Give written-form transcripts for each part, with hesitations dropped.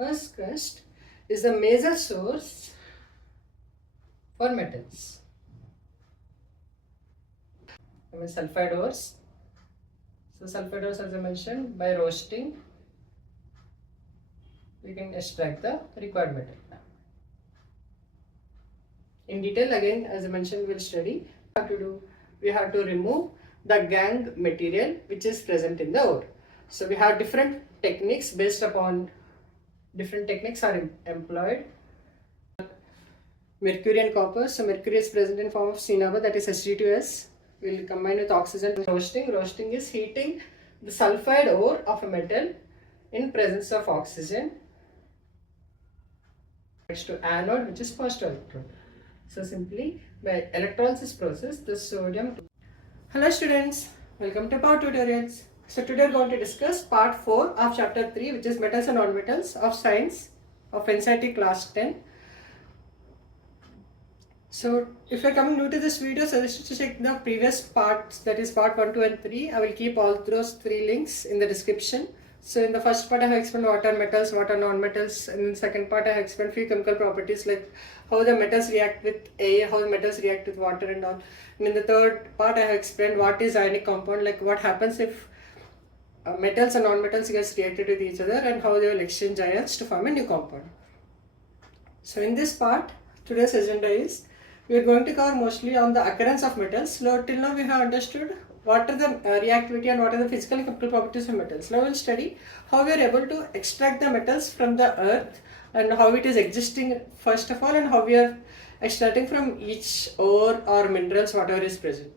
Earth's crust is the major source for metals. Sulfide ores. So sulfide ores, as I mentioned, by roasting we can extract the required metal. In detail, again, as I mentioned, we'll study. We have to remove the gangue material which is present in the ore. So we have different techniques. Based upon different techniques are employed. Mercury and copper. So mercury is present in form of cinnabar, that is Hg2s. We'll combine with oxygen. Roasting. Roasting is heating the sulfide ore of a metal in presence of oxygen to anode, which is positive electron. So simply by electrolysis process, the sodium. Hello students, welcome to Power Tutorials. So today we are going to discuss part 4 of chapter 3, which is metals and non-metals of science of NCERT class 10. So if you are coming new to this video, suggest to check the previous parts, that is part 1, 2 and 3. I will keep all those 3 links in the description. So in the first part I have explained what are metals, what are non-metals, and in the second part I have explained few chemical properties like how the metals react with air, how the metals react with water and all. And in the third part I have explained what is ionic compound, like what happens if metals and non-metals gets reacted with each other and how they will exchange ions to form a new compound. So in this part, today's agenda is we are going to cover mostly on the occurrence of metals. So till now we have understood what are the reactivity and what are the physical and chemical properties of metals. Now we will study how we are able to extract the metals from the earth and how it is existing first of all, and how we are extracting from each ore or minerals whatever is present.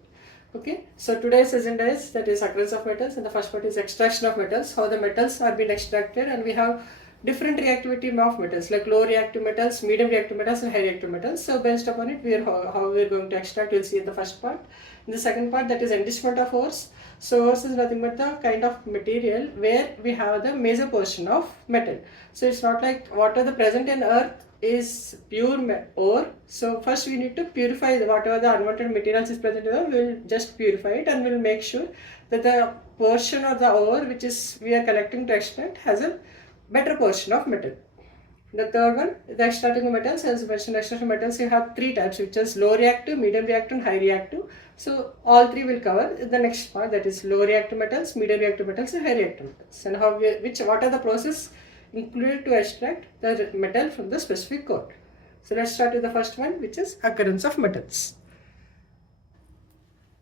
Okay, so today's agenda is, that is occurrence of metals, and the first part is extraction of metals, how the metals are being extracted, and we have different reactivity of metals like low reactive metals, medium reactive metals and high reactive metals. So based upon it, how we are going to extract, we'll see in the first part. In the second part, that is enrichment of ores. So ores is nothing but the kind of material where we have the major portion of metal. So it's not like whatever the present in earth is pure ore. So first we need to purify whatever the unwanted materials is present in ore. We will just purify it and we'll make sure that the portion of the ore which is we are collecting to extract has a better portion of metal. The third one, the extracting of metals. As mentioned, extraction of metals, you have 3 types, which is low reactive, medium reactive and high reactive. So all 3 will cover in the next part, that is low reactive metals, medium reactive metals and high reactive metals, and what are the process included to extract the metal from the specific ore. So let's start with the first one, which is occurrence of metals.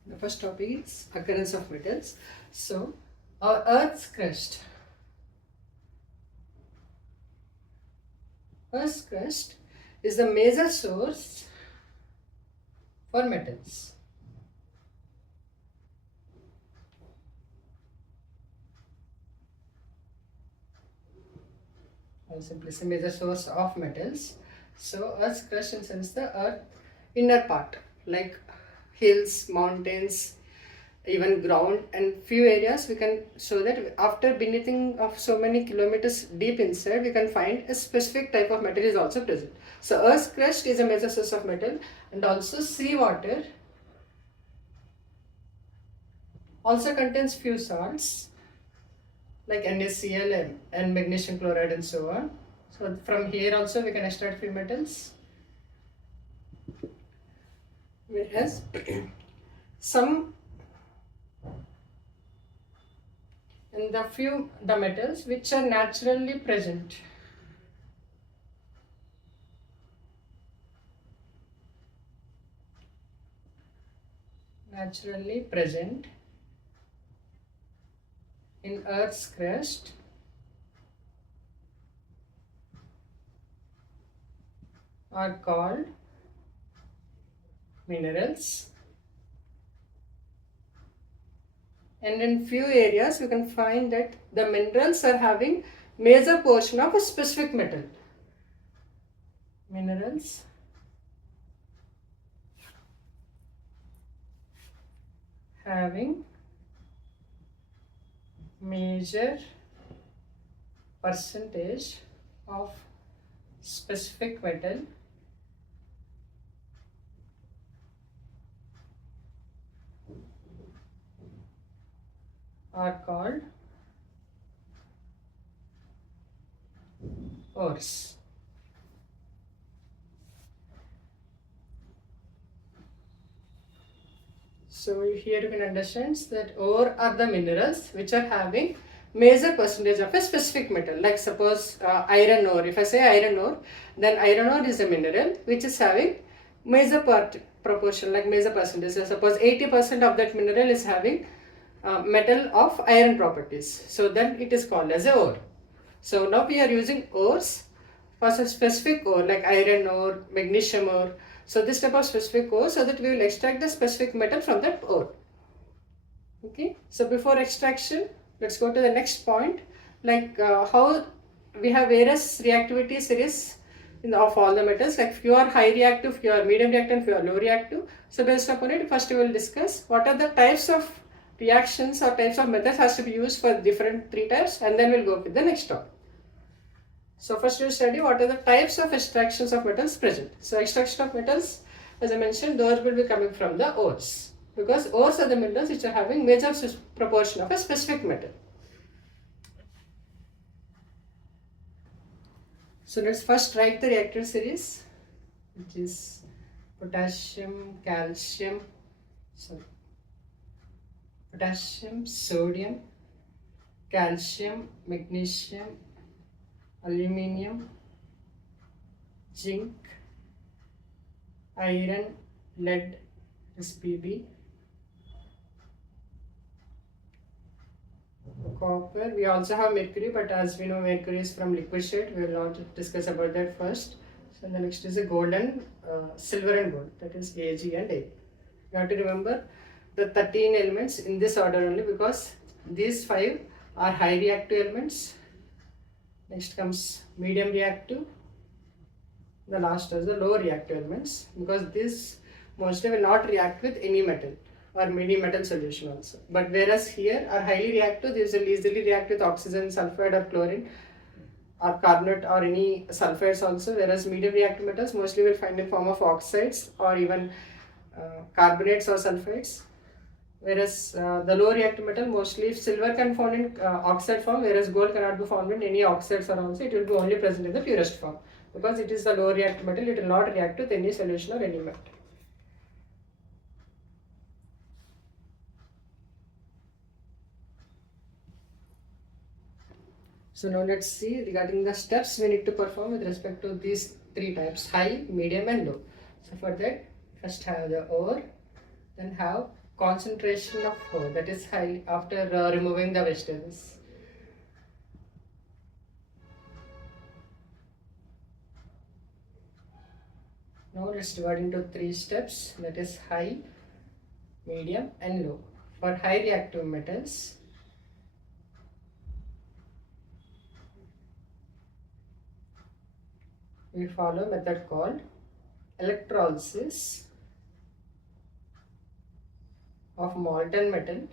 The first topic is occurrence of metals. So our Earth's crust. Earth's crust is the major source for metals. Or simply say major source of metals. So Earth's crust, in sense the earth inner part, like hills, mountains, even ground, and few areas we can show that after beneathing of so many kilometers deep inside, we can find a specific type of metal is also present. So Earth's crust is a major source of metal, and also seawater also contains few salts like NaCl and magnesium chloride and so on. So from here also we can extract few metals. Whereas some and the metals which are naturally present. Naturally present in Earth's crust are called minerals. And in few areas you can find that the minerals are having major portion of a specific metal. Minerals having major percentage of specific metal are called ores. So here you can understand that ore are the minerals which are having major percentage of a specific metal. Like suppose iron ore. If I say iron ore, then iron ore is a mineral which is having major proportion, like major percentage. So suppose 80% of that mineral is having metal of iron properties. So then it is called as a ore. So now we are using ores for a specific ore like iron ore, magnesium ore. So this type of specific ore, so that we will extract the specific metal from that ore. Okay. So before extraction, let's go to the next point, like how we have various reactivity series of all the metals, like few are high reactive, few are medium reactive, and few are low reactive. So based upon it, first we will discuss what are the types of reactions or types of methods has to be used for different three types, and then we'll go with the next topic. So first we'll study what are the types of extractions of metals present. So extraction of metals, as I mentioned, those will be coming from the ores, because ores are the minerals which are having major proportion of a specific metal. So let's first write the reactive series, which is potassium, sodium, calcium, magnesium, aluminium, zinc, iron, lead, SPB, copper. We also have mercury, but as we know mercury is from liquid state, we will not discuss about that first. So the next is a gold and silver and gold, that is Ag and A. You have to remember the 13 elements in this order only, because these 5 are high reactive elements. Next comes medium reactive. The last is the low reactive elements, because this mostly will not react with any metal or many metal solution also. But whereas here are highly reactive, these will easily react with oxygen, sulfide or chlorine or carbonate or any sulfides also. Whereas medium reactive metals mostly will find in form of oxides or even carbonates or sulfides. Whereas the low reactive metal, mostly if silver can found in oxide form, whereas gold cannot be found in any oxides or also, it will be only present in the purest form, because it is the low reactive metal, it will not react with any solution or any metal. So now let's see regarding the steps we need to perform with respect to these three types, high, medium and low. So for that, first have the ore, then have concentration of ore, that is high, after removing the vegetables. Now let's divide into 3 steps, that is high, medium and low. For high reactive metals, we follow a method called electrolysis of molten metal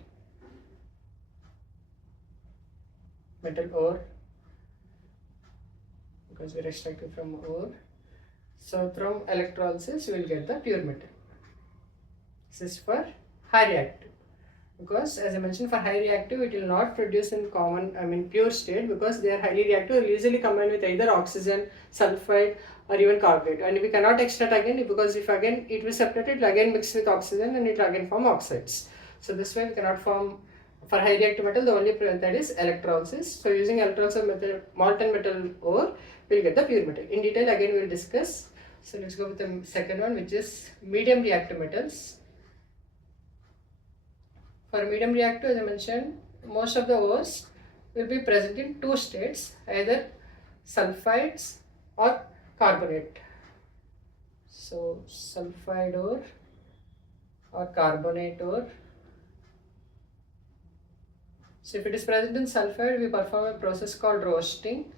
ore, because we are extracting from ore. So from electrolysis we will get the pure metal. This is for high reactive, because as I mentioned, for high reactive it will not produce in pure state, because they are highly reactive, it will usually combine with either oxygen, sulfide or even carbonate, and we cannot extract again, because if again it will separate, it will again mix with oxygen and it will again form oxides. So this way we cannot form, for high reactive metal the only that is electrolysis. So using electrolysis of molten metal ore, we will get the pure metal. In detail again we will discuss. So let's go with the second one, which is medium reactive metals. For medium reactive, as I mentioned, most of the ores will be present in 2 states, either sulfides or carbonate. So sulfide ore or carbonate ore. So if it is present in sulfide, we perform a process called roasting,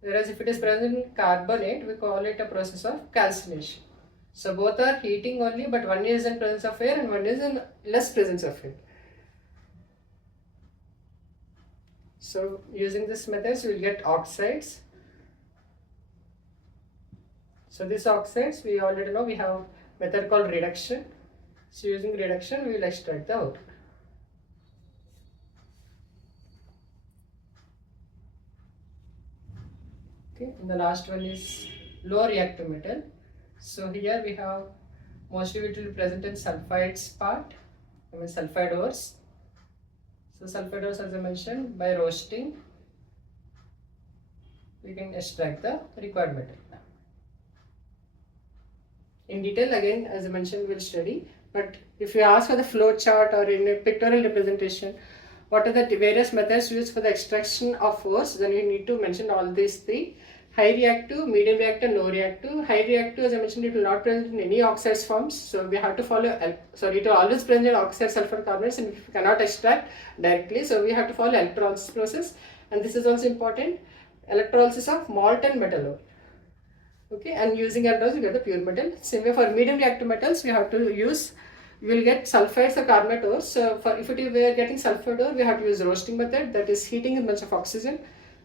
whereas if it is present in carbonate, we call it a process of calcination. So both are heating only, but one is in presence of air and one is in less presence of air. So using this methods, we will get oxides. So these oxides, we already know we have a method called reduction. So using reduction, we will extract the ore. Okay, and the last one is low reactive metal. So here we have mostly it will be present in sulfides part, sulfide ores. So sulfide ores, as I mentioned, by roasting we can extract the required metal. In detail, again, as I mentioned, we'll study. But if you ask for the flow chart or in a pictorial representation, what are the various methods used for the extraction of ores, then you need to mention all these three: high reactive, medium reactive, low reactive. High reactive, as I mentioned, it will not present in any oxides forms, so we have to follow, it will always present in oxide sulfur carbonates, and we cannot extract directly, so we have to follow electrolysis process. And this is also important, electrolysis of molten metal ore. Okay, and using electrolysis we get the pure metal. Same way for medium reactive metals, we have to use, we will get sulfides or carbonate ores. So for if we are getting sulfide ore, we have to use roasting method, that is heating a bunch of oxygen.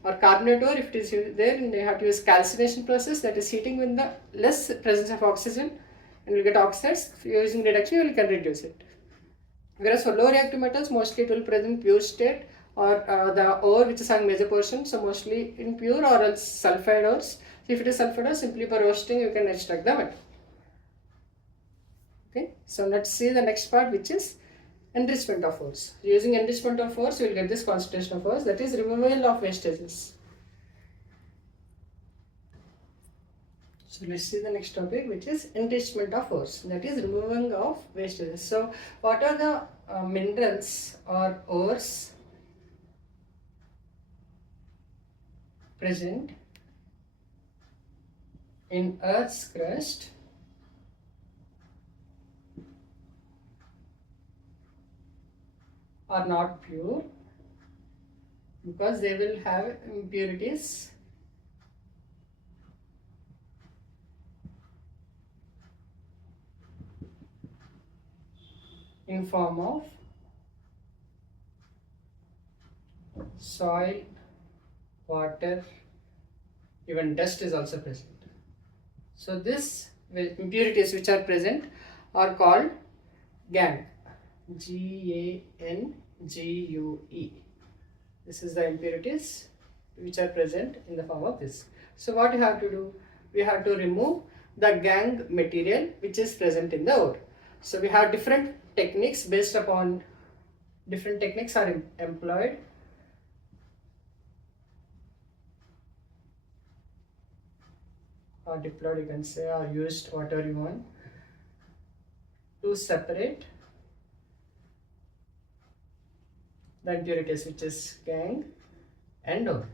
Or carbonate ore, if it is there, we have to use calcination process, that is heating with the less presence of oxygen, and we will get oxides. Using reduction, we can reduce it. Whereas for low reactive metals, mostly it will present pure state, or the ore which is having major portion, so mostly in pure or else sulfide ores. So if it is sulfide ore, simply by roasting you can extract the metal. Okay, so let's see the next part, which is enrichment of ores. Using enrichment of ores, you will get this concentration of ores, that is removal of wastages. So let's see the next topic, which is enrichment of ores, that is removing of wastages. So what are the minerals or ores present in Earth's crust are not pure, because they will have impurities in form of soil, water, even dust is also present. So these impurities which are present are called gangue. Gangue. This is the impurities which are present in the form of this. So what you have to do? We have to remove the gangue material which is present in the ore. So we have different techniques, based upon different techniques are employed. Or deployed, you can say, or used, whatever you want, to separate the impurities, which is gangue and ore.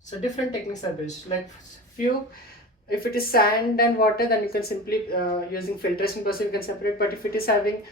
So different techniques are used. Like few, if it is sand and water, then you can simply using filtration process you can separate. But if it is having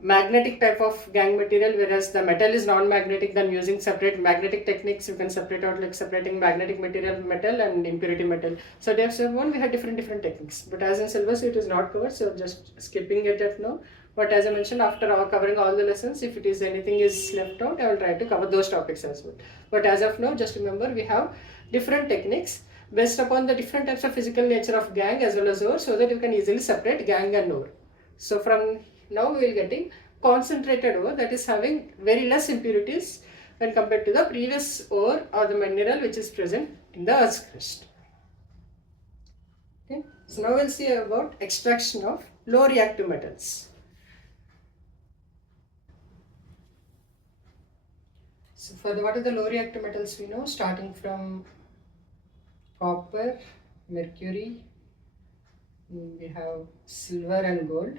magnetic type of gangue material, whereas the metal is non-magnetic, then using separate magnetic techniques you can separate out, like separating magnetic material metal and impurity metal. So therefore we have different techniques, but as in syllabus it is not covered, so just skipping it at now. But as I mentioned, after covering all the lessons, if it is anything is left out, I will try to cover those topics as well. But as of now, just remember we have different techniques based upon the different types of physical nature of gangue as well as ore, so that you can easily separate gangue and ore. So from now we will getting concentrated ore, that is having very less impurities when compared to the previous ore or the mineral which is present in the Earth's crust. Okay, so now we'll see about extraction of low reactive metals. So for what are the low reactive metals we know, starting from copper, mercury, we have silver and gold.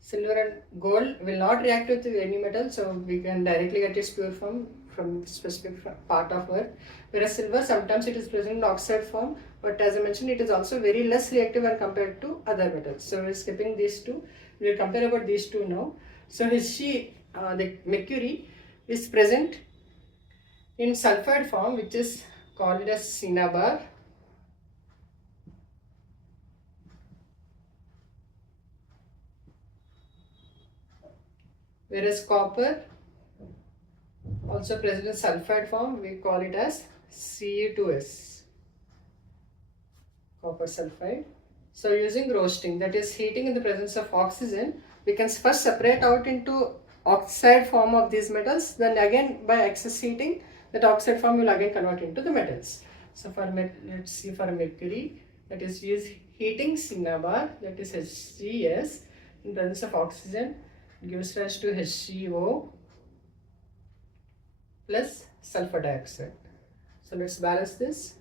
Silver and gold will not react with any metal, so we can directly get its pure form from specific part of earth. Whereas silver, sometimes it is present in oxide form, but as I mentioned, it is also very less reactive when compared to other metals. So we are skipping these two. We will compare about these two now. So the mercury is present in sulfide form, which is called as cinnabar. Whereas copper, also present in sulfide form, we call it as Ce2S, copper sulfide. So using roasting, that is heating in the presence of oxygen, we can first separate out into oxide form of these metals, then again by excess heating That oxide form will again convert into the metals. So for let's see, for mercury, that is use heating cinnabar, that is HGS, in presence of oxygen, gives rise to HCO plus sulfur dioxide. So let's balance this.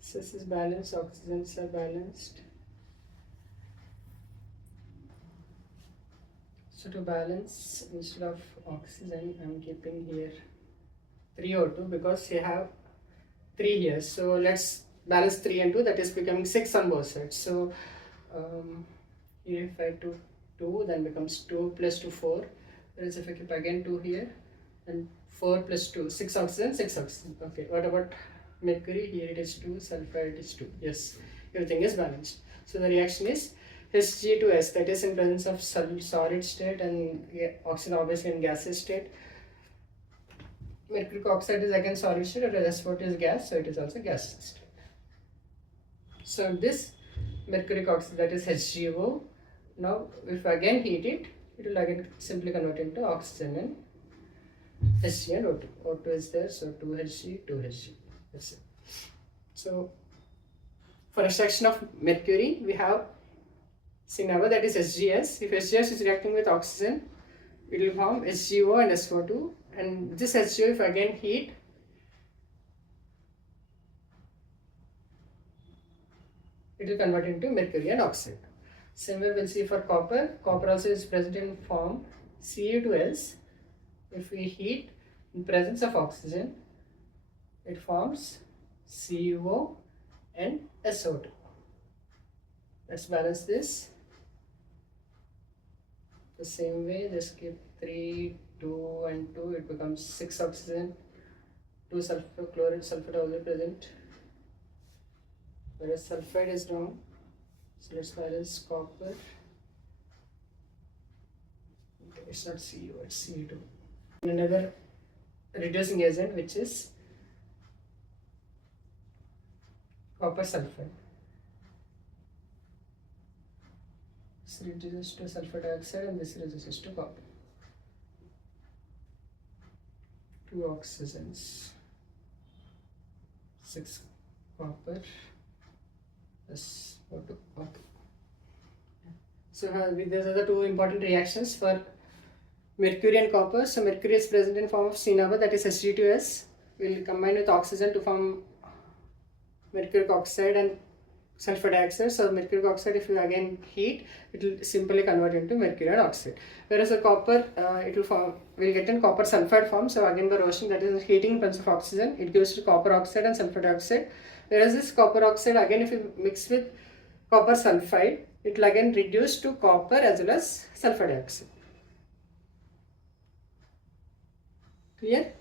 So this is balanced, oxygens are balanced. So to balance, instead of oxygen, I am keeping here 3O2 because you have 3 here. So let's balance 3 and 2, that is becoming 6 on both sides. So here if I do 2, then becomes 2 plus 2, 4. Whereas if I keep again 2 here, then 4 plus 2, 6 oxygen, 6 oxygen. Okay, what about mercury? Here it is 2, sulfide is 2. Yes, everything is balanced. So the reaction is Hg2S, that is in presence of solid state, and oxygen obviously in gaseous state. Mercuric oxide is again solid state, and SO2 is gas, so it is also gaseous state. So this mercuric oxide, that is HgO, now if I again heat it, it will again simply convert into oxygen and Hg and O2. O2 is there, so 2Hg, 2Hg. That's it. So for extraction of mercury, we have cinnabar, that is HGS. If HGS is reacting with oxygen, it will form HgO and SO2, and this HgO, if again heat, it will convert into mercury and oxide. Same way we'll see for copper. Copper also is present in form Cu2S. If we heat in presence of oxygen, it forms CuO and SO2. Let's balance this. The same way, just keep 3, 2 and 2, it becomes 6 oxygen, 2 sulfur, chloride, sulfur also present, whereas sulfide is wrong. So let's balance copper. Okay, it's not Cu, it's Cu2. Another reducing agent, which is copper sulfide. This reduces to sulfur dioxide and this reduces to copper. 2 oxygens, 6 copper plus O2. Okay. So these are the two important reactions for mercury and copper. So mercury is present in form of cinnabar, that is Hg2S. We will combine with oxygen to form mercuric oxide and sulfur dioxide. So mercuric oxide, if you again heat, it will simply convert into mercury and oxide. Whereas the copper, it will get in copper sulfide form. So again the roasting, that is heating in presence of oxygen, it gives to copper oxide and sulfur dioxide. Whereas this copper oxide, again if you mix with copper sulfide, it will again reduce to copper as well as sulfur dioxide. Clear?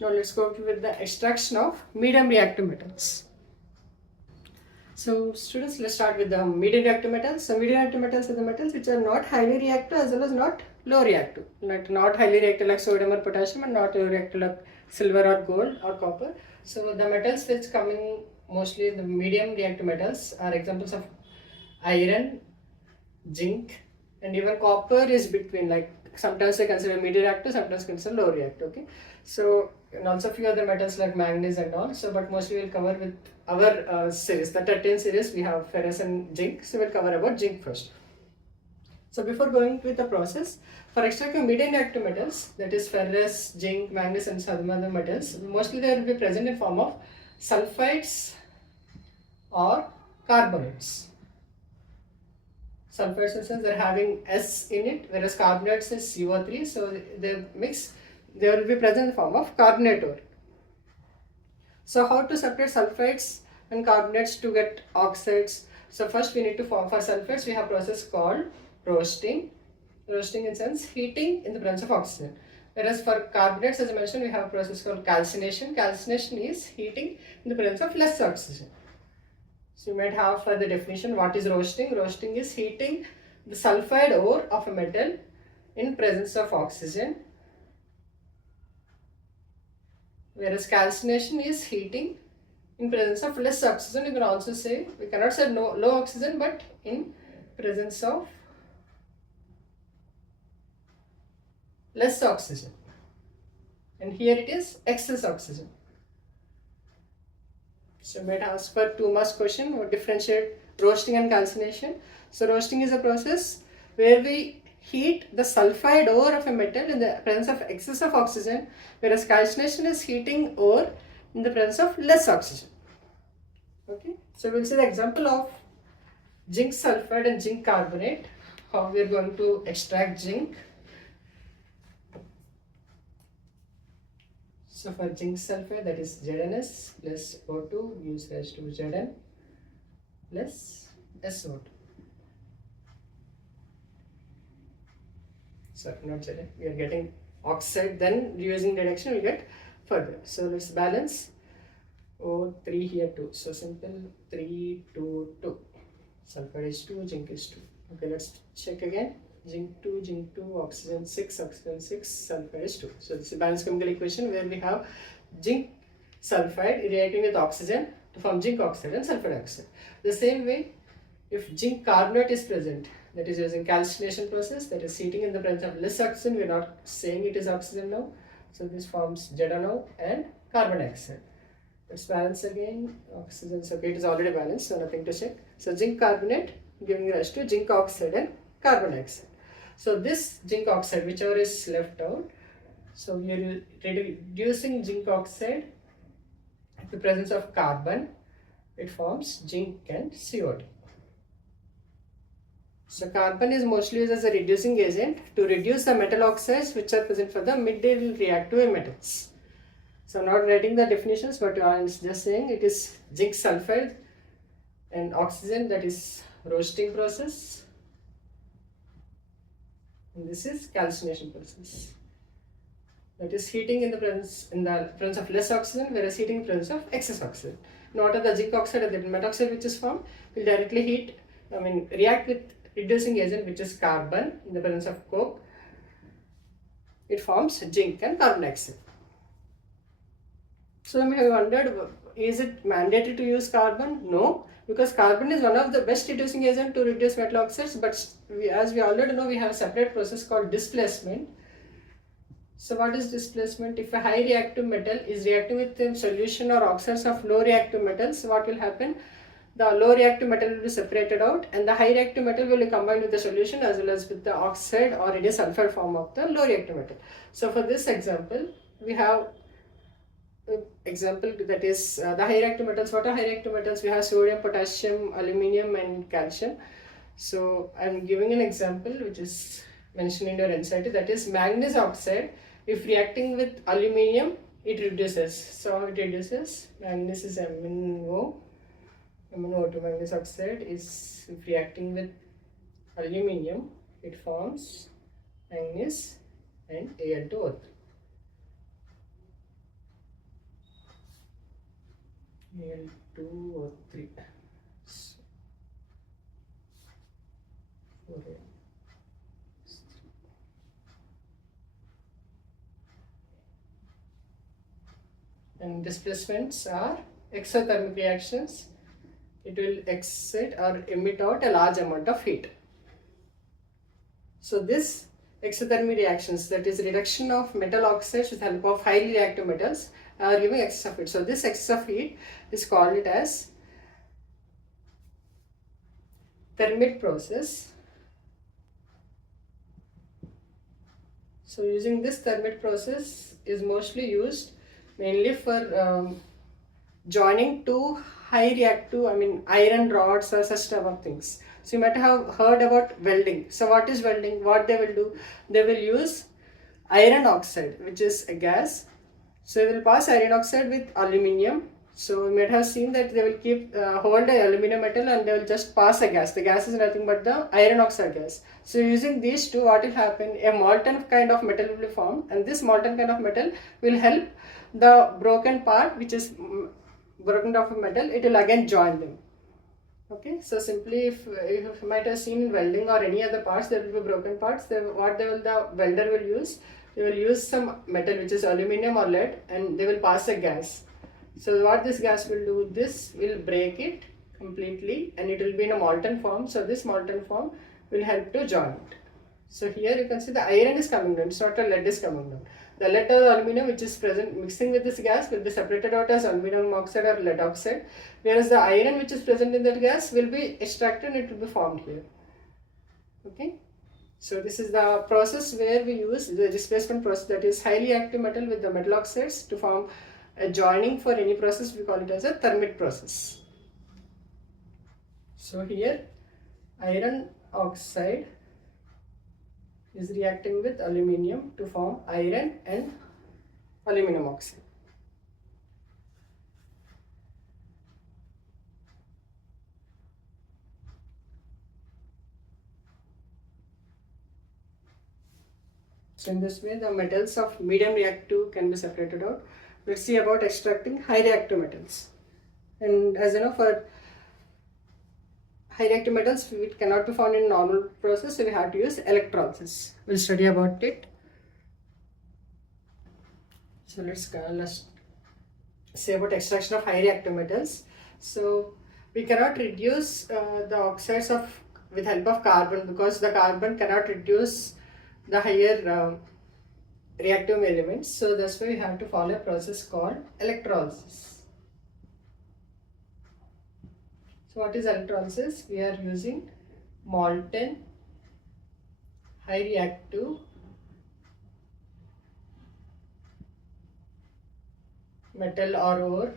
Now let's go with the extraction of medium reactive metals. So students, let's start with the medium reactive metals. So medium reactive metals are the metals which are not highly reactive as well as not low reactive. Not highly reactive like sodium or potassium, and not low reactive like silver or gold or copper. So the metals which come in mostly the medium reactive metals are examples of iron, zinc, and even copper is between, like sometimes they consider medium reactive, sometimes consider low reactive. Okay, so and also few other metals like manganese and all. So but mostly we'll cover with our series, the 13 series, we have ferrous and zinc. So we'll cover about zinc first. So before going with the process, for extracting medium reactive metals, that is ferrous, zinc, manganese and some other metals, mostly they will be present in form of sulfides or carbonates. Sulfides in sense they're having S in it, whereas carbonates is CO3, so they mix, they will be present in the form of carbonate ore. So how to separate sulfides and carbonates to get oxides? So first we need to form, for sulfides we have a process called roasting. Roasting in sense heating in the presence of oxygen. Whereas for carbonates, as I mentioned, we have a process called calcination. Calcination is heating in the presence of less oxygen. So you might have for the definition, what is roasting? Roasting is heating the sulfide ore of a metal in presence of oxygen whereas calcination is heating in presence of less oxygen. You can also say, we cannot say no, low oxygen, but in presence of less oxygen, and here it is excess oxygen. So you might ask for 2 marks question or differentiate roasting and calcination. So roasting is a process where we heat the sulfide ore of a metal in the presence of excess of oxygen, whereas calcination is heating ore in the presence of less oxygen. Okay, so we'll see the example of zinc sulfide and zinc carbonate, how we are going to extract zinc. So for zinc sulfide, that is ZnS plus O2 gives rise to Zn plus SO2. Sorry, not Zn. We are getting oxide, then using reduction we get further. So let's balance. O3 here 2. So simple 3, 2, 2. Sulfide is 2, zinc is 2. Okay, let's check again. Zinc 2, oxygen 6, sulfide is 2. So this is a balanced chemical equation where we have zinc sulfide reacting with oxygen to form zinc oxide and sulfur dioxide. The same way, if zinc carbonate is present, that is using calcination process, that is heating in the presence of less oxygen, we are not saying it is oxygen now. So this forms ZnO and carbon dioxide. Let's balance again. Oxygen, so it is already balanced, so nothing to check. So zinc carbonate giving rise to zinc oxide and carbon dioxide. So this zinc oxide, whichever is left out, so we are reducing zinc oxide at the presence of carbon, it forms zinc and CO2. So carbon is mostly used as a reducing agent to reduce the metal oxides which are present for the middle reactive metals. So I'm not writing the definitions, but I'm just saying it is zinc sulfide and oxygen, that is roasting process. And this is calcination process. That is heating in the presence of less oxygen, whereas heating in the presence of excess oxygen. Now what are the zinc oxide and the metal oxide which is formed will directly react with reducing agent which is carbon in the presence of coke. It forms zinc and carbon dioxide. So you may have wondered, is it mandatory to use carbon? No, because carbon is one of the best reducing agent to reduce metal oxides, but as we already know, we have a separate process called displacement. So what is displacement? If a high reactive metal is reacting with a solution or oxides of low reactive metals, what will happen? The low reactive metal will be separated out and the high reactive metal will be combined with the solution as well as with the oxide or it is sulfur form of the low reactive metal. So for this example, we have example that is the high reactive metals. What are high reactive metals? We have sodium, potassium, aluminium and calcium. So I am giving an example which is mentioned in your NCERT, that is manganese oxide. If reacting with aluminium, it reduces. So it reduces. Manganese is MnO. MnO2 manganese oxide is, if reacting with aluminium, it forms manganese and Al2O3. Al2O3. And displacements are exothermic reactions. It will excite or emit out a large amount of heat. So this exothermic reactions, that is reduction of metal oxides with help of highly reactive metals, are giving excess of heat. So this excess of heat is called it as thermic process. So using this thermic process is mostly used mainly for joining two high reactive, iron rods or such type of things. So you might have heard about welding. So what is welding? What they will do? They will use iron oxide, which is a gas. So they will pass iron oxide with aluminium. So you might have seen that they will keep hold the aluminium metal and they will just pass a gas. The gas is nothing but the iron oxide gas. So using these two, what will happen? A molten kind of metal will be formed, and this molten kind of metal will help the broken part, which is broken off of metal, it will again join them. Okay, so simply if you might have seen in welding or any other parts, there will be broken parts. The welder will use they will use some metal which is aluminum or lead, and they will pass a gas. So what this gas will do, this will break it completely and it will be in a molten form. So this molten form will help to join it. So here you can see the iron is coming down, it's not a lead is coming down. The lead or aluminum which is present mixing with this gas will be separated out as aluminum oxide or lead oxide, whereas the iron which is present in that gas will be extracted and it will be formed here. Okay. So this is the process where we use the displacement process, that is highly active metal with the metal oxides to form a joining for any process. We call it as a thermit process. So here iron oxide is reacting with aluminium to form iron and aluminum oxide. So in this way, the metals of medium reactive can be separated out. Let's see about extracting high reactive metals. And as you know, for high reactive metals, it cannot be found in normal process, so we have to use electrolysis. We'll study about it. So let's say about extraction of high reactive metals. So we cannot reduce the oxides with help of carbon, because the carbon cannot reduce the higher reactive elements. So that's why we have to follow a process called electrolysis. So what is electrolysis? We are using molten high reactive metal or ore.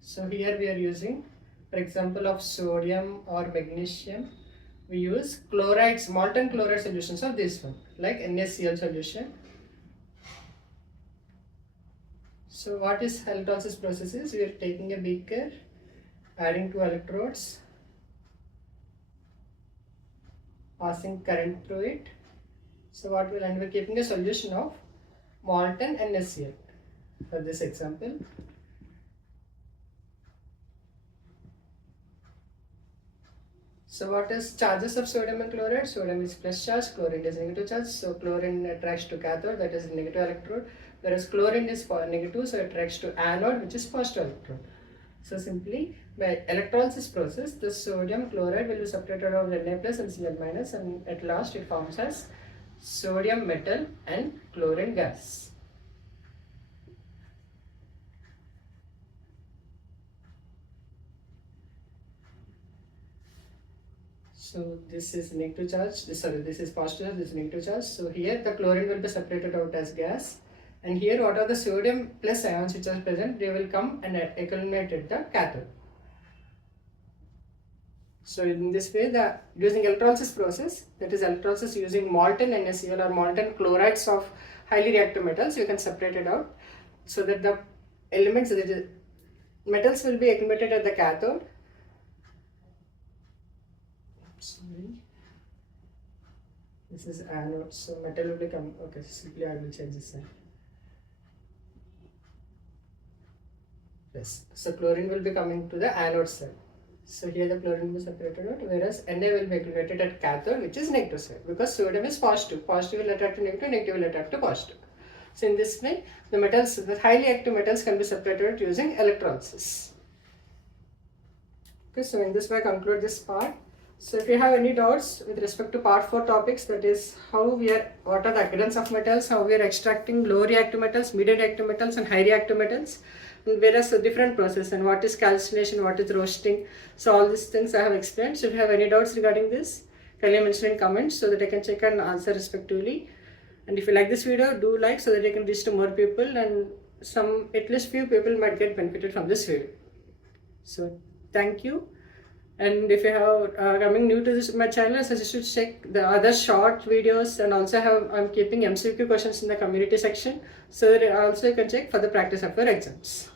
So here we are using, for example, of sodium or magnesium, we use chlorides, molten chloride solutions of this one, like NaCl solution. So what is electrolysis process is, we are taking a beaker, adding 2 electrodes, passing current through it. So what will end, we are keeping a solution of molten NaCl for this example. So what is charges of sodium and chloride? Sodium is plus charge, chlorine is negative charge. So chlorine attracts to cathode, that is negative electrode, whereas chlorine is negative, so it attracts to anode, which is positive electrode. So simply by electrolysis process, the sodium chloride will be separated out of Na plus and Cl minus, and at last it forms as sodium metal and chlorine gas. So this is negative charge, this is positive charge, this is negative charge. So here the chlorine will be separated out as gas, and here what are the sodium plus ions which are present, they will come and accumulate at the cathode. So in this way, using electrolysis process, that is electrolysis using molten NaCl or molten chlorides of highly reactive metals, you can separate it out so that the elements, that is, metals will be accumulated at the cathode. Sorry, this is anode, so metal will become, okay, simply I will change this side. Yes, so chlorine will be coming to the anode side. So here the chlorine will be separated out, whereas Na will be accumulated at cathode, which is negative side, because sodium is positive. Positive will attract to negative, negative will attract to positive. So in this way, the metals, the highly active metals can be separated using electrolysis. Okay, so in this way I conclude this part. So if you have any doubts with respect to part 4 topics, that is what are the occurrence of metals, how we are extracting low reactive metals, medium reactive metals and high reactive metals, and various different process, and what is calcination, what is roasting. So all these things I have explained. So if you have any doubts regarding this, kindly mention in comments so that I can check and answer respectively. And if you like this video, do like so that I can reach to more people, and at least few people might get benefited from this video. So thank you. And if you have coming new to my channel, I suggest you to check the other short videos, and also I'm keeping MCQ questions in the community section, so that also you can check for the practice of your exams.